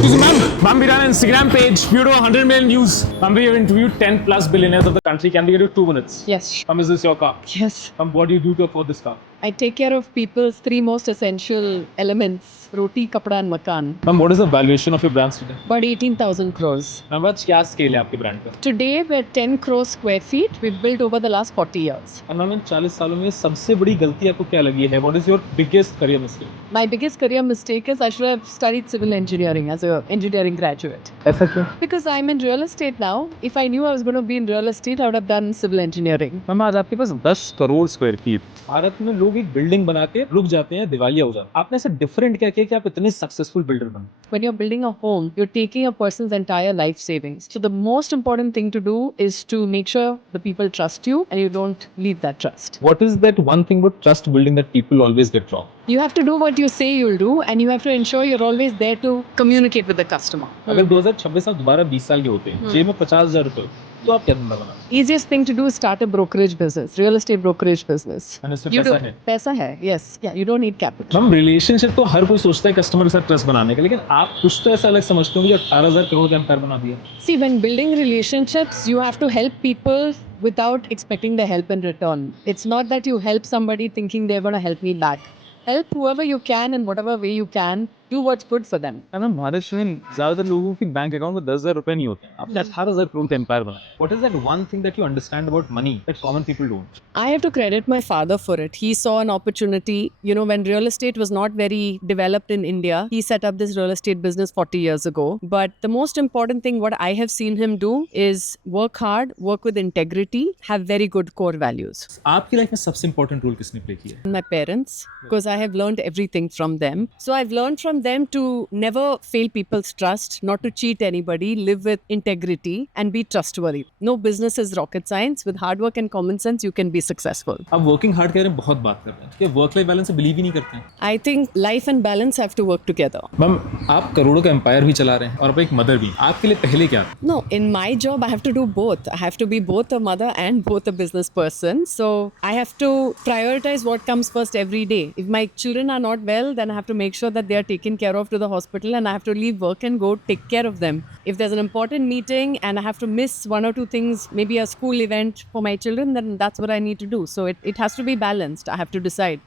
Excuse me, ma'am, we ran an Instagram page. We do 100 million views. Ma'am, we have interviewed 10 plus billionaires of the country. Can we get you 2 minutes? Yes. Ma'am, is this your car? Yes. Ma'am, what do you do to afford this car? I take care of people's three most essential elements roti, kapda, and makan. Ma'am, what is the valuation of your brands today? About 18,000 crores. Ma'am, what's क्या scale है आपके brand का? Today, we're 10 crore square feet. We've built over the last 40 years. और ma'am इन 40 सालों में सबसे बड़ी गलती आपको क्या लगी है? What is your biggest career mistake? My biggest career mistake is I should have studied civil engineering as an engineering graduate. ऐसा क्यों? Because I'm in real estate now. If I knew I was going to be in real estate, I would have done civil engineering. Ma'am आज आपके पास 10 crore square feet, Bharat में लोग एक building बना के रुक जाते हैं, दिवालिया हो जाते हैं। आपने ऐसा डिफरेंट क्या किया कि आप इतने सक्सेसफुल बिल्डर बने? When you're building a home, you're taking a person's entire life savings. So the most important thing to do is to make sure the people trust you and you don't leave that trust. What is that one thing about trust building that people always get wrong? You have to do what you say you'll do and you have to ensure you're always there to communicate with the customer. अगर 2026 आप दोबारा 20 साल के होते हैं, जेब में 50,000 रुपए, तो आप क्या धंधा बना? Easiest thing to do is start a brokerage business, real estate brokerage business. And इसमें You पैसा do- है? पैसा है, yes. Yeah, you don't need capital. हम रिलेशनशिप तो हर कोई सोचता है कस्टमर के साथ ट्रस्ट बनाने का, लेकिन आप कुछ तो ऐसा अलग समझते होंगे जो 18,000 करोड़ का एम्पायर बना दिया। See, when building relationships, you have to help people without expecting the help in return. It's not that you help somebody thinking they're going to help me back. Help whoever you can in whatever way you can. Do what's good for them. Ma'am Maharashtra में ज्यादातर लोगों के bank account में 10,000 रुपए नहीं होते हैं। आपने 18,000 करोड़ का एम्पायर बनाया। What is that one thing that you understand about money that common people don't? I have to credit my father for it. He saw an opportunity. You know, when real estate was not very developed in India, he set up this real estate business 40 years ago. But the most important thing, what I have seen him do, is work hard, work with integrity, have very good core values. आपकी life में सबसे important role किसने play किया है? My parents, because I have learned everything from them. So I've learned from them to never fail people's trust, not to cheat anybody, live with integrity and be trustworthy. No business is rocket science. With hard work and common sense, you can be successful. आप working hard कह रहे हैं, बहुत बात कर रहे हैं, क्या वर्क लाइफ बैलेंस से बिलीव ही नहीं करते हैं? I think life and balance have to work together. Ma'am आप करोड़ों का एम्पायर भी चला रहे हैं और आप एक मदर भी, आपके लिए पहले क्या था? No, in my job, I have to do both. I have to be both a mother and both a business person. So I have to prioritize what comes first every day. If my children are not well, then I have to make sure that they are taken care of to the hospital and I have to leave work and go take care of them. If there's an important meeting and I have to miss one or two things, maybe a school event for my children, then that's what I need to do. So it has to be balanced. I have to decide.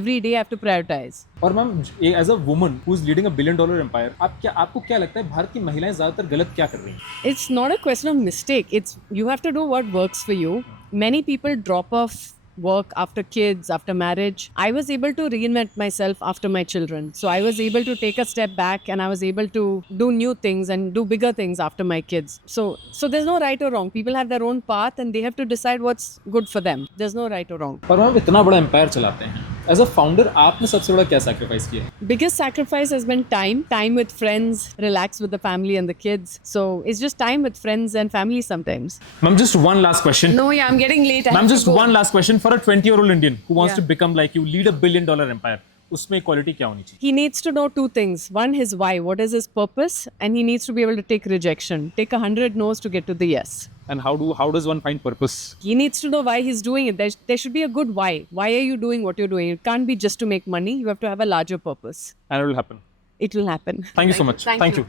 Every day I have to prioritize. और ma'am as a woman who is leading a billion dollar empire, आपको क्या लगता है भारत की महिलाएं ज्यादातर गलत क्या कर रही हैं? It's not a question of mistake. It's you have to do what works for you. Many people drop off work after kids, after marriage. I was able to reinvent myself after my children. So I was able to take a step back and I was able to do new things and do bigger things after my kids. So there's no right or wrong. People have their own path and they have to decide what's good for them. There's no right or wrong. और ma'am इतना बड़ा empire चलाते हैं, as a founder आपने सबसे बड़ा क्या sacrifice किया है? Biggest sacrifice has been time with friends, relax with the family and the kids. So it's just time with friends and family sometimes. Ma'am just one last question. No, yeah, I'm getting late. I ma'am have to just go. One last question for a 20-year-old Indian who wants Yeah. to become like you, lead a $1 billion empire, उसमें quality क्या होनी चाहिए? He needs to know two things. One, his why. What is his purpose? And he needs to be able to take rejection. Take 100 no's to get to the yes. And how does one find purpose? He needs to know why he's doing it. There should be a good why. Why are you doing what you're doing? It can't be just to make money. You have to have a larger purpose. And it will happen. It will happen. Thank you so much. Thank you.